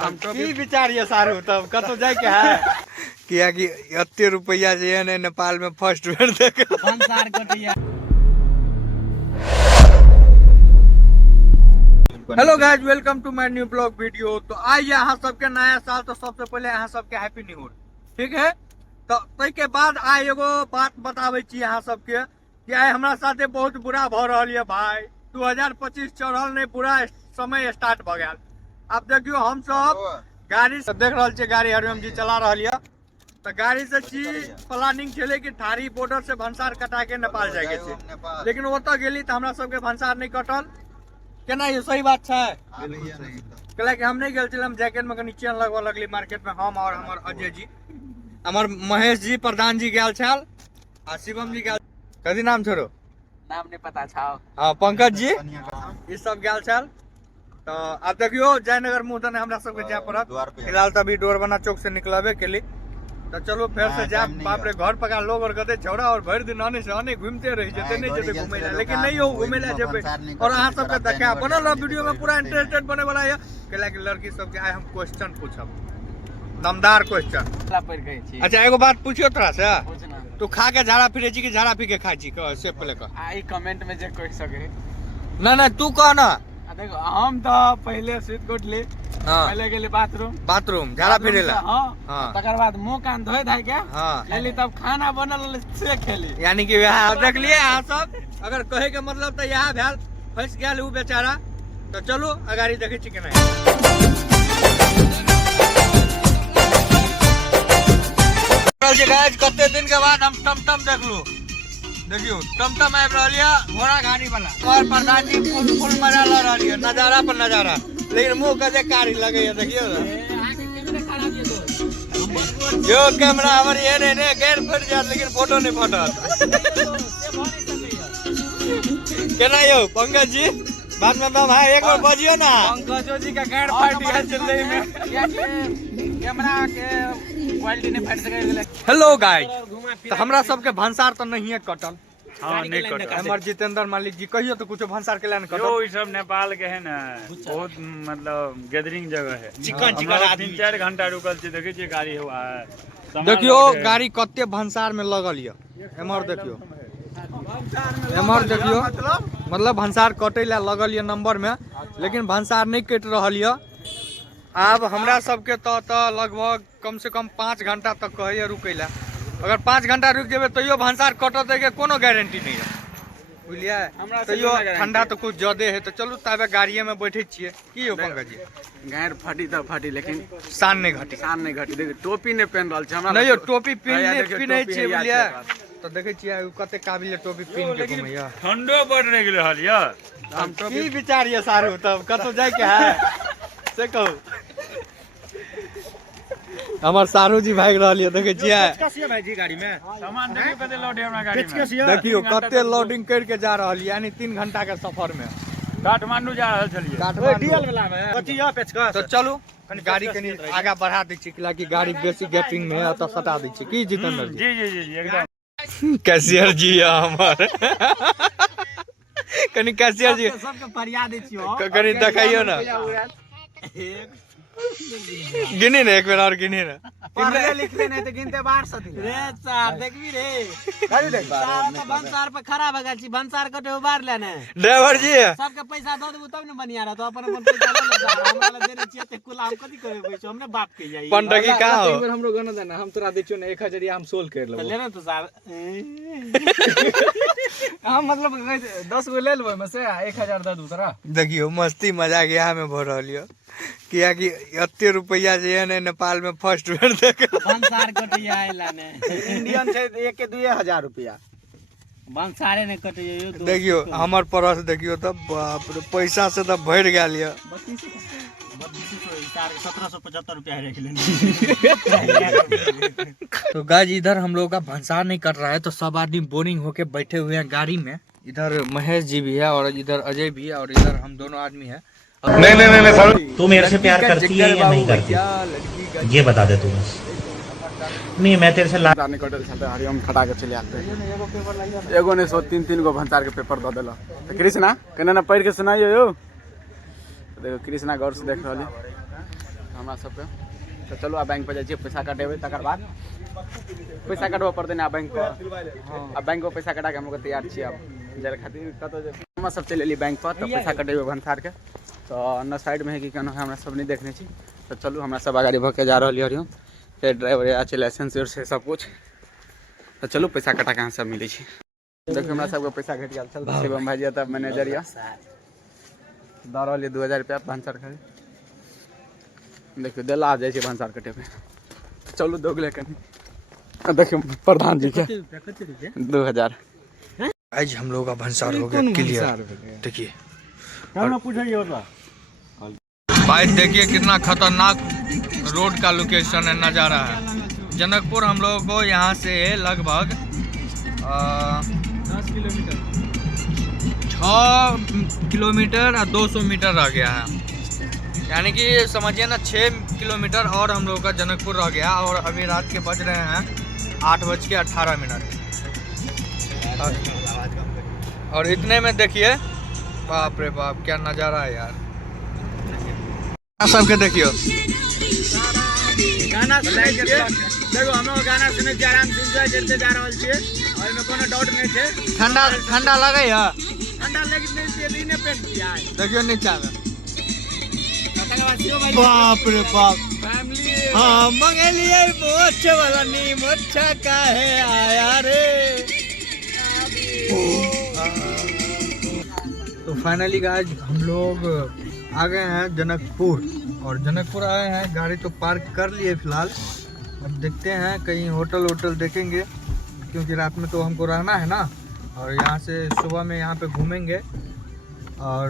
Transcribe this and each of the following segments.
हम तो की विचार ये सारू तब कतो जाय के है किया कि एते रुपया जे है नेपाल में फर्स्ट बेर देख भंसार कटिया। Hello guys, welcome to my new blog video. तो आज यहाँ सबके नया साल, तो सबसे पहले यहाँ सबके हैप्पी न्यू ईयर, ठीक है। तो तै के बाद आइ एगो बात बतावे छी यहाँ सबके कि आइ हमरा साथे बहुत बुरा भ रहल है भाई। 2025 चढ़ल नहीं, पूरा समय स्टार्ट भ गया। अब देखियो हम सब गाड़ी से देख रहल छी, गाड़ी हरिओम जी चला रहल है। तो गाड़ी से छी प्लानिंग छले कि थारी बॉर्डर से भंसार कटा के नेपाल जाए के छै, लेकिन ओतऽ गेली तो हमरा सबके भंसार नहीं कटल। केना ये सही बात है? कल कि हम नहीं गए हम जैकेट में कनी चेन लगवा लगली मार्केट में। हम और हमार अजय जी, हमार महेश जी, प्रधान जी गया छल, आ शिवम जी गया। कथी नाम छोड़ो, नाम नहीं पता छाओ। हाँ, पंकज जी, ये सब गया छल। तो अब देखियो जयनगर मुँह तने हमरा सबके जाय पड़त। फिलहाल तभी डोरबना चौक से निकलबे के लिए। तो चलो फिर से जा। बाप रे, घर पका लोग और कहते झौड़ा और भर दिन आने से आने घूमते रही जते नहीं जते घूमे ला, लेकिन नहीं हो घूमे ला जेबे। और अहाँ सबके देखा बनल वीडियो में पूरा इंटरेस्टेड बने वाला है। केला कि लड़की सबके आइ हम क्वेश्चन पूछब, दमदार क्वेश्चन। अच्छा एगो बात पूछियो तोरा से, तू खा के झाड़ा फिरे छी कि झाड़ा पी के खाई छी? से पहले कह। आई कमेंट में जे कह सके ना तू कह ना। देखो हम तो पहले सुत के उठली, पहले गेली बाथरूम झाड़ा फिरे ला। हां, तकर बाद मुंह कान धोय धाय के लेली, तब खाना बनल से खेली। यानी कि यहां देख लिए अहाँ सब, अगर कहे के मतलब तो यहां भेल फंस गेल उ बेचारा। तो चलो अगाड़ी देखे छी केना गाइस। कते दिन के बाद हम टमटम देखलू। देखियो टमटम आबि रहल है, घोड़ा गाड़ी वाला। और प्रधान जी फुल मजा ल रहल है, नजारा पर नजारा। लेकिन मुंह कते कारी लगे है, देखियो ना। जो कैमरा हमर ये ने गैर फट जात, लेकिन फोटो नहीं फटत। केना यो पंकज जी, बात में दम है, एक बार बजियो ना। पंकजो जी का गैर फट गया चलले में, कैमरा के क्वालिटी नहीं फट सके। हेलो गाइस, तो हमरा सबके भंसार तो नहीं है कटल। हाँ, नहीं कटल। हमर जितेंद्र मालिक जी कहियो तो कुछ भंसार के लाइन कटल। यो, सब नेपाल के है ना, बहुत मतलब गैदरिंग जगह है। चिकन 3-4 घंटा रुकल छी, देखे छी गाड़ी हुआ है। देखियो गाड़ी कते भंसार में लगल है। एमर देखियो, एमर देखियो, मतलब भंसार कटे ला लगल है नंबर में, लेकिन भंसार नहीं कट रहल है। अब हमरा सबके तो लगभग कम से कम 5 घंटा तक कहे रुके ला। अगर 5 घंटा रुक जेबे तैयो भंसार कटत के कोनो गारंटी नहीं है, बुझलिए। तैयो ठंडा तो कुछ ज्यादा है। तो चलू तबे गाड़िए में बैठे छिए। की हो पंकज जी? गैर फटी तो फटी, लेकिन शान नहीं घटी। शान नहीं घटी। देखिए टोपी नहीं पहन रहल छै हमरा। नहीं, टोपी पहन छिए, बुझलिए। तो देखे छिए कते काबिल टोपी पहन के घुमैया। ठंडो बढ़ रहल है। हम की विचार ये सारू तब कतो जाय के है से कहू। हमार सारू जी भाग रहल है, देखे छिए भाई जी गाड़ी में सामान देखियो कते लोड है हमरा गाड़ी में। देखियो कते लोडिंग करके जा रहल है, यानी 3 घंटा के सफर में काठमांडू जा रहल छलिए। डीएल वाला में कथि है पेचकस। तो चलो कनी गाड़ी कनी आगा बढ़ा दै छी, कि गाड़ी बेसी गेटिंग में है, तो सटा दै छी। की जितेंद्र जी? जी एकदम। कैशियर जी है हमार। कनी कैशियर जी सबके फरिया दै छियो, कनी देखाइयो ना। गिनी ना एक बार और गिनी ना। पढ़ले लिखले नहीं तो गिनते बाहर सती रे साहब। देखबी रे गाड़ी देख साहब, तो भंसार पे खड़ा भगल छी, भंसार कटे उबार लेने ड्राइवर जी सबके पैसा दे देबू तब न बनिया रह। तो अपन पैसा ले जा, हमरा ले देने छिए ते कुल हम कथि करे पैसा, हमने बाप के जाई। पंडगी का हो? एक बार हमरो गन देना, हम तोरा दै छियो ना 1000 हम सोल कर लेबो। ले ना तो साहब, हम मतलब 10 गो ले लेबो में से 1000 दे दू तोरा। देखियो मस्ती मजाक यहाँ में भ रहल है, किया कि एते रुपया जे है नेपाल में फर्स्ट बेर देख। भंसार कटिया आइला ने इंडियन छै 1 के 2000 रुपया भंसारे ने कटियो। देखियो हमर परस देखियो तो बाप रे, पैसा से तो भर गेल है। 1775 रुपया रख लेने। तो गाइस इधर हम लोगों का भंसार नहीं कट रहा है, तो सब आदमी बोरिंग होके बैठे हुए हैं गाड़ी में। इधर महेश जी भी है और इधर अजय भी है और इधर हम दोनों आदमी है। नहीं तू मेरे से प्यार करती है या नहीं करती, ये बता दे तू बस। नहीं मैं तेरे से लाने कटल चलते हरिओम खटा के चले आते। एगो ने 3 गो भंसार के पेपर दे देला। तो कृष्णा कने ना पढ़ के सुनाइयो यो। देखो कृष्णा गौर से देख रहली। हमरा सबके। तो चलो आ बैंक पर जाइ छियै, पैसा कटेबै तकर बाद पैसा कटबऽ पड़तै ने बैंक पर। आ बैंक पर पैसा कटा के हम लोग तैयार छियै अब जाय खातिर कतौ जे हम सब चलि एलियै बैंक पर। तो पैसा कटेबै भनसार के। तो अन्ना साइड में है कि केना हमरा सब नहीं देखने छी। तो चलू हमरा सब गाड़ी भऽ के जा रहलियै हरियम के ड्राइवर आ छै लाइसेंस से सब कुछ। तो चलू पैसा कटा के अहाँ सब मिलै छी। देखियो हमरा सबके पैसा घटि गेल। चल शिवम भाई तब मैनेजर या दऽ रहलियै 2000 रुपया भनसार खाली। देखियो देला जाइ छै भनसार कटे पे। चलू दोगले कनी देखियो प्रधान जी के 2000। आज हम लोग का भंसार हो गया क्लियर। देखिए भाई, देखिए कितना खतरनाक रोड का लोकेशन है, नज़ारा है। जनकपुर हम लोगों को यहाँ से लगभग 10 किलोमीटर 6 किलोमीटर और 200 मीटर रह गया है। यानी कि समझिए ना 6 किलोमीटर और हम लोगों का जनकपुर रह गया। और अभी रात के बज रहे हैं 8:18। और इतने में देखिए, बाप रे बाप क्या नज़ारा है यार। सबके देखियो गाना सुनै छियै। देखो हम लोग गाना सुनै छियै, आराम से एंजॉय करते जा रहल छियै। और एमे कोनो डाउट नहीं छै। ठंडा लगे है, ठंडा लगे नहीं छै, रीने पेट किया है। देखियो नीचा में, बाप रे बाप फैमिली। हाँ मंगलिए मोछ वाला नी मोछा काहे आया रे। तो फाइनली गाइस हम लोग आ गए हैं जनकपुर। और जनकपुर आए हैं, गाड़ी तो पार्क कर लिए फिलहाल। अब देखते हैं कहीं होटल देखेंगे, क्योंकि रात में तो हमको रहना है ना। और यहाँ से सुबह में यहाँ पे घूमेंगे और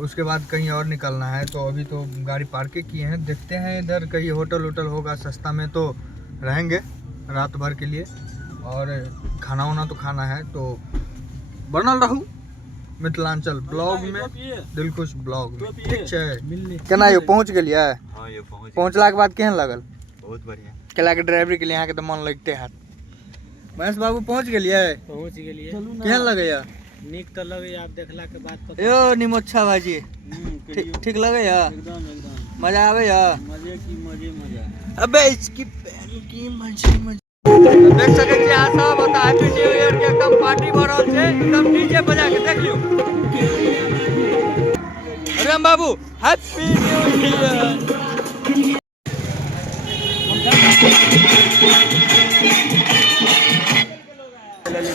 उसके बाद कहीं और निकलना है। तो अभी तो गाड़ी पार्क किए हैं, देखते हैं इधर कहीं होटल होगा सस्ता में तो रहेंगे रात भर के लिए। और खाना वाना तो खाना है। तो बनल रहू मिथिलांचल ब्लॉग में, दिलखुश ब्लॉग में। ठीक है केना यो पहुँच गेलियै? हाँ यो पहुँचला के बाद केहन लगल? बहुत बढ़िया। केला के ड्राइवरी के लिए यहाँ के तो मन लगते है। महेश बाबू पहुँच गेलियै? पहुँच गेलियै। केहन लगैया? नीक तो लगे, आप देखला के बाद पता। यो निमोच्छा भाजी ठीक लगैया? एकदम मजा आवे या? मजे। अबे इसकी पैन की मजे। देख सके छी अहाँ सब, ओतऽ हैप्पी न्यू ईयर के एकदम पार्टी भऽ रहल छै। एकदम डीजे बजा के देख लियो। राम बाबू हैप्पी न्यू ईयर।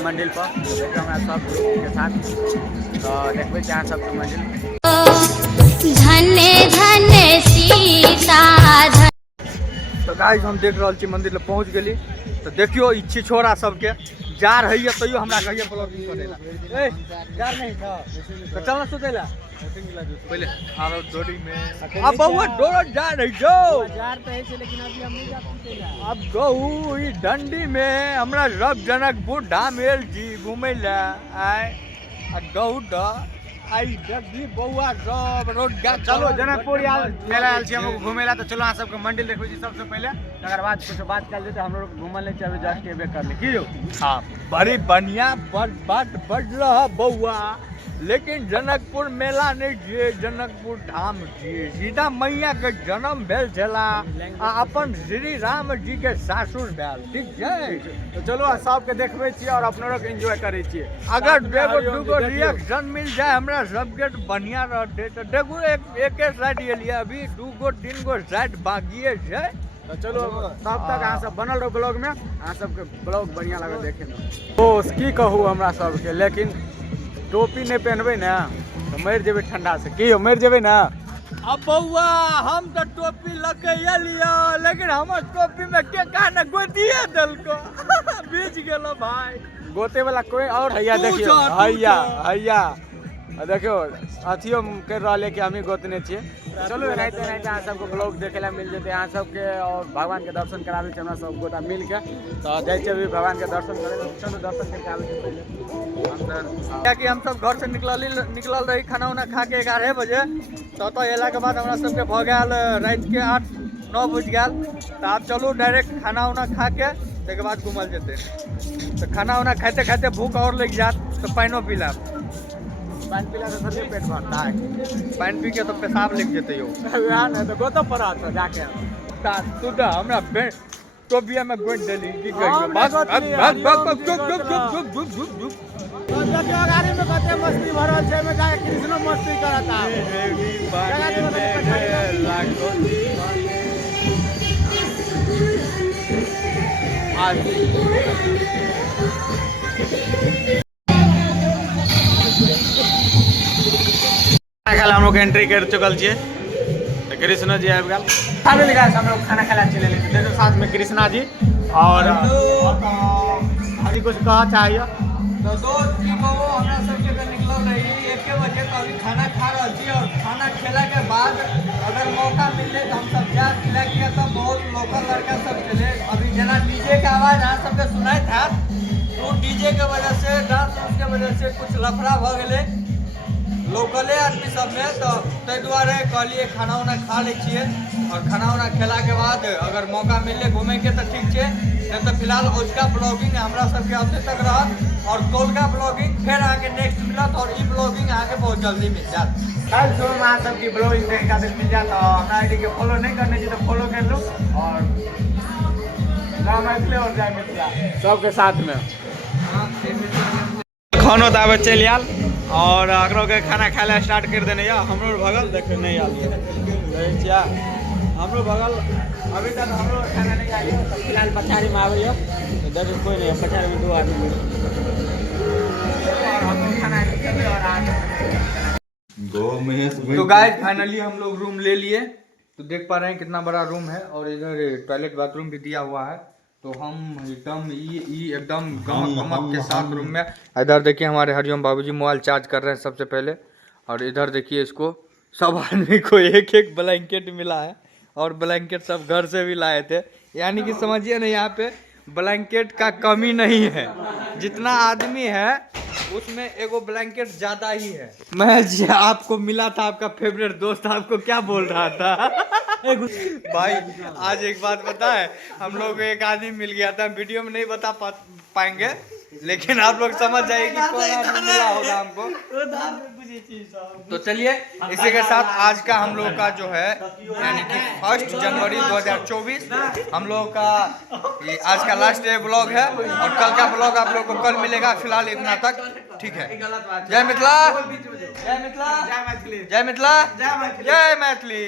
मंदिर पर देखिए हमरा सब के साथ। तो देखबे क्या सब मंदिर। धन्य धन्य सीता। तो गाइस हम देख रहल छी मंदिर लग पहुँच गेली। तो देखियो इच्छी छोरा सबके जार है तैयो हमरा कहिए ब्लॉगिंग करेला। ए जार नहीं था तो चलना सुतेला पहले आरो डोरी में। अब बउआ डोर जा रही जो जार तो है, लेकिन अभी हम नहीं जा सुतेला। अब गऊ ई डंडी में हमरा रब जनकपुर धामेल जी घुमैला आय। आ गऊ द आई जगी बउआ सब रोड गा। चलो जनकपुर मेला आयल छी हम घुमेला। तो चलो अहाँ सबके मंदिर देखबै छी सबसे पहले, तकर बाद कुछ बात कल जेतै। हम लोग घुमल नहीं चाहबे, जस्ट एबे कर ले की यौ। हां बड़ी बढ़िया बात बढ़ रहा बउआ। लेकिन जनकपुर मेला नहीं छियै, जनकपुर धाम छियै। सीता मैया के जन्म भेल छला आ अपन श्री राम जी के सासुर भेल। ठीक छै, तो चलो सबके देखबै छी और अपनो लोग एंजॉय करै छी। अगर एगो दूगो रिएक्शन मिल जाए हमरा सबके तो बढ़िया रहते। तो देखो एक साइड एलिए, अभी 2-3 साइड बाकी है। तो चलो तब तक अहाँ सब बनल रहो ब्लॉग में। अहाँ सबके ब्लॉग बढ़िया लागल देखे में। तो की कहूँ हमरा सबके, लेकिन टोपी नहीं पहनबे ना तो मर जेबे ठंडा से। की मर जेबे ना। अब बउआ हम तो टोपी लगे लिया, लेकिन हमार टोपी में के कहना गोतिए दलको बीच गेलो भाई। गोते वाला कोई और हैया देखियो, हैया देखियो अथियो कर रहा कि हम ही गोतने छिए। चलो एनाहिते अहाँ सबके ब्लॉग देखे ला मिल जेतै अहाँ सबके। और भगवान के दर्शन कराबे छै हमरा सब गोटा मिल के। तो जाइ छै अभी भगवान के दर्शन करे। चलो दर्शन करके आबे छै पहले अंदर। क्या कि हम सब घर से निकलल रही खाना उना खा के 11 बजे। तो एला के बाद हमरा सबके भ गेल रात के 8-9 बज गेल। तो आप चलू डायरेक्ट खाना उना खा के तक बाद घूमल जेते। तो खाना उना खाते खाते भूख और लग जात तो पानियो पी लाब। पानी पीला तो सबके पेट भरता है। पानी पी के तो पेशाब लिख देते हो। यहाँ नहीं तो गोतो पड़ा तो जाके तू तो हमरा पे तो भी मैं गोद डली की हाँ, कहियो हमने बस गोद अब लिया, बस हरिओम बस जी जुक गोद जुक ला। जुक जुक जुक जुक जुक देखियो गाड़ी में कते मस्ती भरल छै में जाके कृष्ण मस्ती करता खाला हम लोग एंट्री कर चुकल छिए तो कृष्ण जी आबि गेल। फैमिली गाइस हम लोग खाना खाला चले लेते देखो साथ में कृष्णा जी और अभी कुछ कहा चाहिए तो दोस्त की कहो हमरा सबके तो निकलल रही 1 बजे तो अभी खाना खा रहल छी और खाना खेला के बाद अगर मौका मिले तो हम सब जा खिला के तो बहुत लोकल लड़का सब चले अभी जना डीजे के आवाज अहाँ सबके सुनाई था तो डीजे के वजह से डांस के वजह से कुछ लफड़ा भ गेले लोकले आदमी सब में तो ताहि दुआरे कहलिए खाना उना खा ले छिए और खाना उना खेला के बाद अगर मौका मिले घूमे के तो ठीक है नहीं तो फिलहाल उसका ब्लॉगिंग हमरा सबके हफ्ते तक रहत और कोलका ब्लॉगिंग फिर आगे नेक्स्ट मिलत और ई ब्लॉगिंग आगे बहुत जल्दी मिल जात। कल सुबह में आप सबकी ब्लॉगिंग देख का मिल जाता है हमारा आईडी के फॉलो नहीं करने चाहिए तो फॉलो कर लो और राम मैथिली और जय मिथिला सबके साथ में खानो तो आबे चल आल और अकरो के खाना खाए ला स्टार्ट कर देने या हमरो भगल देखे नहीं आल छिया हमरो भगल अभी तक हम लोग खाना नहीं खाए तो फिलहाल पछाड़ी में आवे तो देखो कोई नहीं पछाड़ी में 2 आदमी और हम लोग खाना खाएंगे और आज तो गाइस फाइनली हम लोग रूम ले लिए तो देख पा रहे हैं कितना बड़ा रूम है और इधर टॉयलेट बाथरूम भी दिया हुआ है तो हम एकदम एकदम गमक के साथ रूम में इधर देखिए हमारे हरिओम बाबूजी मोबाइल चार्ज कर रहे हैं सबसे पहले और इधर देखिए इसको सब आदमी को एक एक ब्लैंकेट मिला है और ब्लैंकेट सब घर से भी लाए थे यानी कि समझिए ना यहाँ पे ब्लैंकेट का कमी नहीं है जितना आदमी है उसमें एगो ब्लैंकेट ज्यादा ही है। मैं जी आपको मिला था आपका फेवरेट दोस्त आपको क्या बोल रहा था भाई आज एक बात पता है हम लोग को एक आदमी मिल गया था वीडियो में नहीं बता पाएंगे लेकिन आप लोग समझ जाइए कि कौन आदमी मिला होगा हमको। तो चलिए इसी के साथ आज का हम लोग का जो है यानी कि 1 जनवरी 2024 हम लोग का ये आज का लास्ट डे ब्लॉग है और कल का ब्लॉग आप लोग को कल मिलेगा। फिलहाल इतना तक ठीक है। जय मिथिला जय मिथिला जय मैथिली जय मिथिला जय मैथिली।